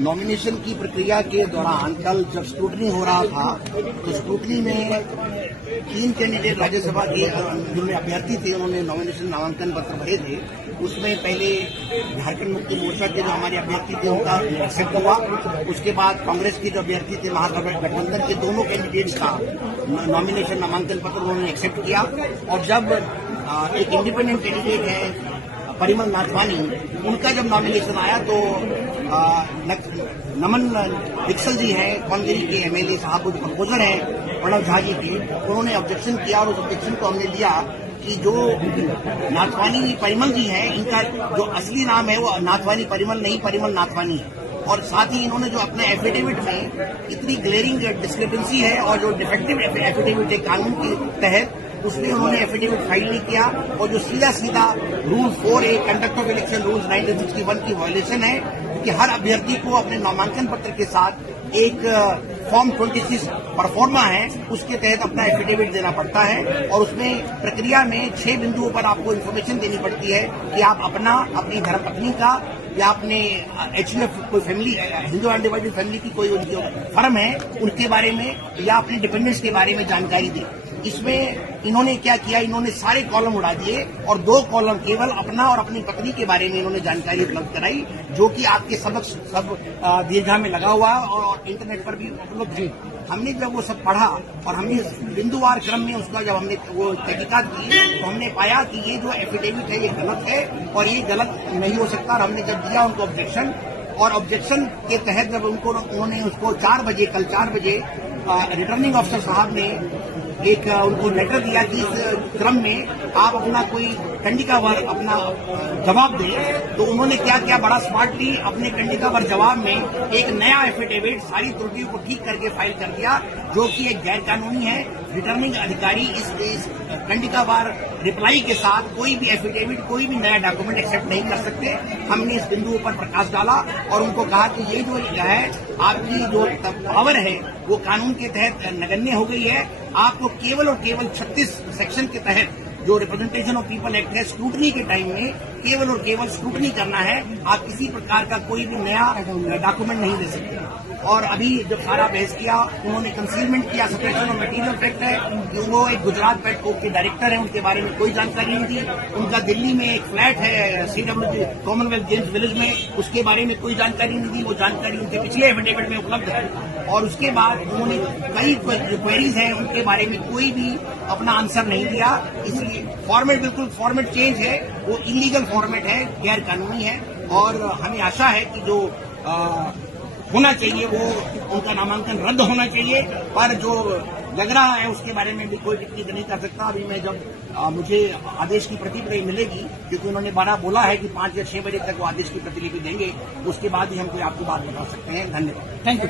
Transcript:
Nomination की प्रक्रिया के दौरान कल जब स्क्रूटनी हो रहा था तो स्क्रूटनी में 3 कैंडिडेट राज्यसभा के जिनमें अभ्यर्थी थे उन्होंने नॉमिनेशन नामांकन पत्र भरे थे। उसमें पहले झारखंड मुक्ति मोर्चा के जो हमारे अभ्यर्थी थे उनका एक्सेप्ट हुआ। उसके बाद कांग्रेस के जो अभ्यर्थी थे महागठबंधन के दोनों कैंडिडेट्स का नॉमिनेशन नामांकन पत्र उन्होंने एक्सेप्ट किया। और जब एक इंडिपेंडेंट कैंडिडेट है परिमल नाथवानी, उनका जब नॉमिनेशन आया तो नमन डिक्सल जी हैं कौनगिरी के एमएलए साहब, जो प्रपोजर हैं प्रणव झा जी के, उन्होंने ऑब्जेक्शन किया और उस ऑब्जेक्शन को हमने लिया कि जो नाथवानी परिमल जी हैं इनका जो असली नाम है वो नाथवानी परिमल नहीं, परिमल नाथवानी है। और साथ ही इन्होंने जो अपने एफिडेविट में इतनी ग्लेरिंग डिस्क्रिपेंसी है और जो डिफेक्टिव एफिडेविट है कानून के तहत, उसमें उन्होंने एफिडेविट फाइल नहीं किया और जो सीधा सीधा rule 4A conduct of election rules 1961 की वायलेशन है कि हर अभ्यर्थी को अपने नामांकन पत्र के साथ एक फॉर्म 26 परफॉर्मा है, उसके तहत अपना एफिडेविट देना पड़ता है। और उसमें प्रक्रिया में 6 बिंदुओं पर आपको इन्फॉर्मेशन देनी पड़ती है कि आप अपना, अपनी धर्मपत्नी का या अपने HUF कोई फैमिली, हिंदू अनडिवाइडेड फैमिली की कोई उनकी फर्म है उनके बारे में या अपने डिपेंडेंट्स के बारे में जानकारी दें। इसमें इन्होंने क्या किया, इन्होंने सारे कॉलम उड़ा दिए और 2 कॉलम केवल अपना और अपनी पत्नी के बारे में इन्होंने जानकारी उपलब्ध कराई, जो कि आपके सब दीर्घा में लगा हुआ और इंटरनेट पर भी उपलब्ध है। हमने जब वो सब पढ़ा और हमने बिंदुवार क्रम में उसका जब हमने वो तहकीकात की तो हमने पाया कि ये जो एफिडेविट है ये गलत है और ये गलत नहीं हो सकता। और हमने जब दिया उनको ऑब्जेक्शन, और ऑब्जेक्शन के तहत जब उन्होंने उसको 4 बजे कल 4 बजे रिटर्निंग ऑफिसर साहब ने एक उनको लेटर दिया कि इस क्रम में आप अपना कोई कंडिकावार अपना जवाब दें, तो उन्होंने क्या किया, बड़ा स्मार्टली अपने कंडिकावार जवाब में एक नया एफिडेविट सारी त्रुटियों को ठीक करके फाइल कर दिया, जो कि एक गैर कानूनी है। रिटर्निंग अधिकारी इस कंडिकावार रिप्लाई के साथ कोई भी एफिडेविट, कोई भी नया डॉक्यूमेंट एक्सेप्ट नहीं कर सकते। हमने इस बिंदु पर प्रकाश डाला और उनको कहा कि ये जो है आपकी जो पावर है वो कानून के तहत नगण्य हो गई है। आपको केवल और केवल 36 सेक्शन के तहत जो रिप्रेजेंटेशन ऑफ पीपल एक्ट है, स्क्रूटनी के टाइम में केवल और केवल स्क्रूटनी करना है, आप किसी प्रकार का कोई भी नया डॉक्यूमेंट नहीं दे सकते। और अभी जब सारा बहस किया उन्होंने कंसीलमेंट किया, सप्रेशन ऑफ मटीरियल फैक्ट है कि वो एक गुजरात पेट कोर्ट के डायरेक्टर है, उनके बारे में कोई जानकारी नहीं थी। उनका दिल्ली में एक फ्लैट है CWG कॉमनवेल्थ गेम्स विलेज में, उसके बारे में कोई जानकारी नहीं थी। वो जानकारी उनके पिछले एफिडेविट में उपलब्ध है। और उसके बाद उन्होंने कई क्वेरीज हैं उनके बारे में कोई भी अपना आंसर नहीं दिया। इसलिए फॉर्मेट, बिल्कुल फॉर्मेट चेंज है, वो इलीगल फॉर्मेट है, गैर कानूनी है। और हमें आशा है कि जो होना चाहिए वो उनका नामांकन रद्द होना चाहिए, पर जो लग रहा है उसके बारे में भी कोई टिप्पणी नहीं कर सकता। अभी मैं जब मुझे आदेश की प्रतिलिपि मिलेगी, क्योंकि उन्होंने 12 बोला है कि 5 या 6 बजे तक वो आदेश की प्रतिलिपि देंगे, उसके बाद ही हम कोई आपको बात बता सकते हैं। धन्यवाद, थैंक यू।